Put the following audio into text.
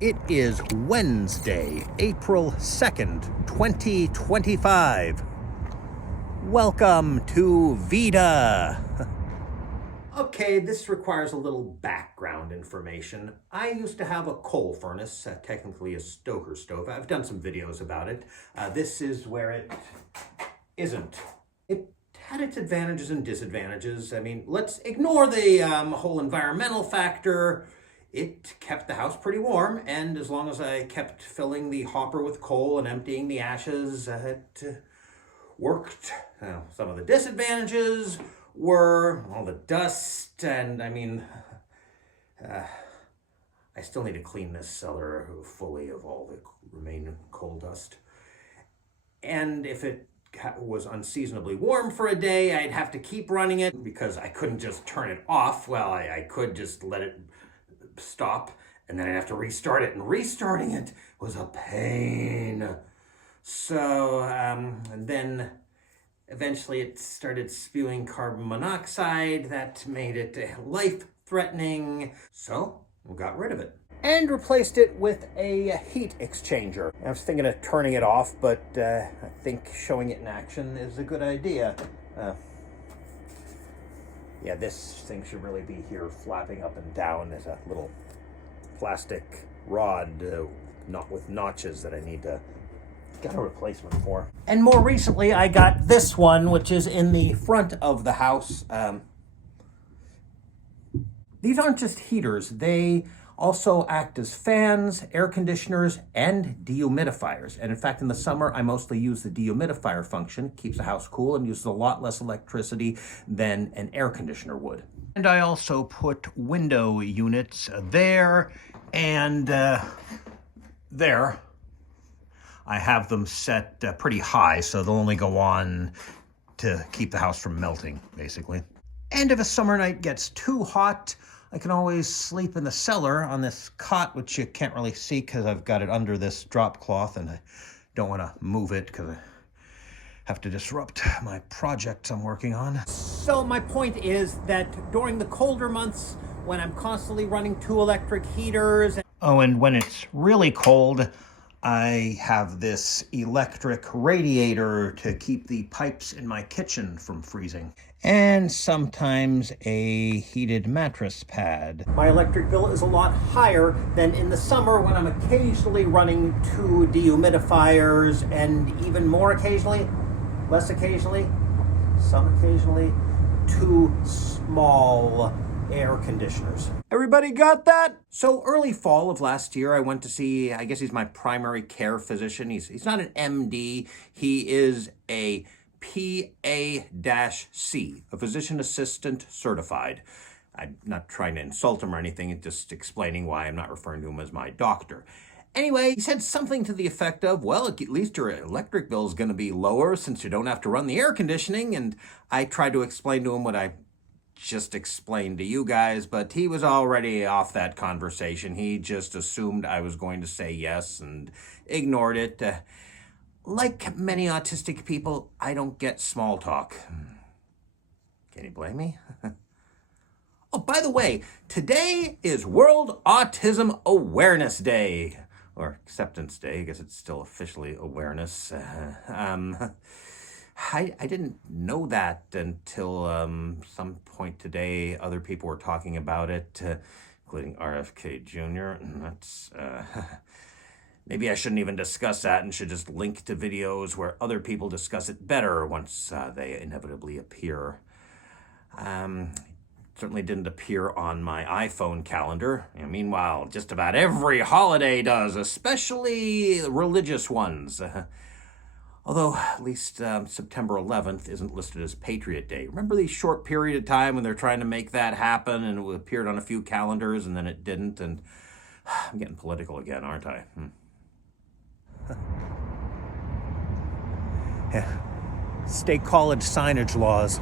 It is Wednesday, April 2nd, 2025. Welcome to Veda. Okay, this requires a little background information. I used to have a coal furnace, technically a stoker stove. I've done some videos about it. This is where it isn't. It had its advantages and disadvantages. I mean, let's ignore the whole environmental factor. It kept the house pretty warm, and as long as I kept filling the hopper with coal and emptying the ashes, it worked. Some of the disadvantages were all the dust, and I mean, I still need to clean this cellar fully of all the remaining coal dust. And if it was unseasonably warm for a day, I'd have to keep running it because I couldn't just turn it off. Well, I could just let it stop, and then I'd have to restart it, and restarting it was a pain. So, and then eventually it started spewing carbon monoxide that made it life-threatening. So we got rid of it and replaced it with a heat exchanger. I was thinking of turning it off, but I think showing it in action is a good idea. Yeah, this thing should really be here flapping up and down as a little plastic rod, not with notches that I need to get a replacement for. And more recently, I got this one, which is in the front of the house. These aren't just heaters. They also act as fans, air conditioners, and dehumidifiers. And in fact, in the summer, I mostly use the dehumidifier function. Keeps the house cool and uses a lot less electricity than an air conditioner would. And I also put window units there and there. I have them set pretty high, so they'll only go on to keep the house from melting, basically. And if a summer night gets too hot, I can always sleep in the cellar on this cot, which you can't really see because I've got it under this drop cloth and I don't want to move it because I have to disrupt my projects I'm working on. So my point is that during the colder months, when I'm constantly running 2 electric heaters... Oh, and when it's really cold, I have this electric radiator to keep the pipes in my kitchen from freezing. And sometimes a heated mattress pad. My electric bill is a lot higher than in the summer when I'm occasionally running 2 dehumidifiers and even more occasionally, less occasionally, some occasionally, 2 small air conditioners. Everybody got that? So early fall of last year, I went to see, I guess he's my primary care physician. He's not an MD. He is a PA-C, a physician assistant certified. I'm not trying to insult him or anything, just explaining why I'm not referring to him as my doctor. Anyway, he said something to the effect of, well, at least your electric bill is going to be lower since you don't have to run the air conditioning. And I tried to explain to him what I just explained to you guys, but he was already off that conversation. He just assumed I was going to say yes and ignored it. Like many autistic people, I don't get small talk. Can you blame me? Oh, by the way, today is World Autism Awareness Day. Or Acceptance Day. I guess it's still officially awareness. I didn't know that until some point today. Other people were talking about it, including RFK Jr. And that's... Maybe I shouldn't even discuss that and should just link to videos where other people discuss it better once they inevitably appear. Certainly didn't appear on my iPhone calendar. Meanwhile, just about every holiday does, especially religious ones. Although, at least September 11th isn't listed as Patriot Day. Remember the short period of time when they're trying to make that happen and it appeared on a few calendars and then it didn't? And I'm getting political again, aren't I? Yeah. State college signage laws.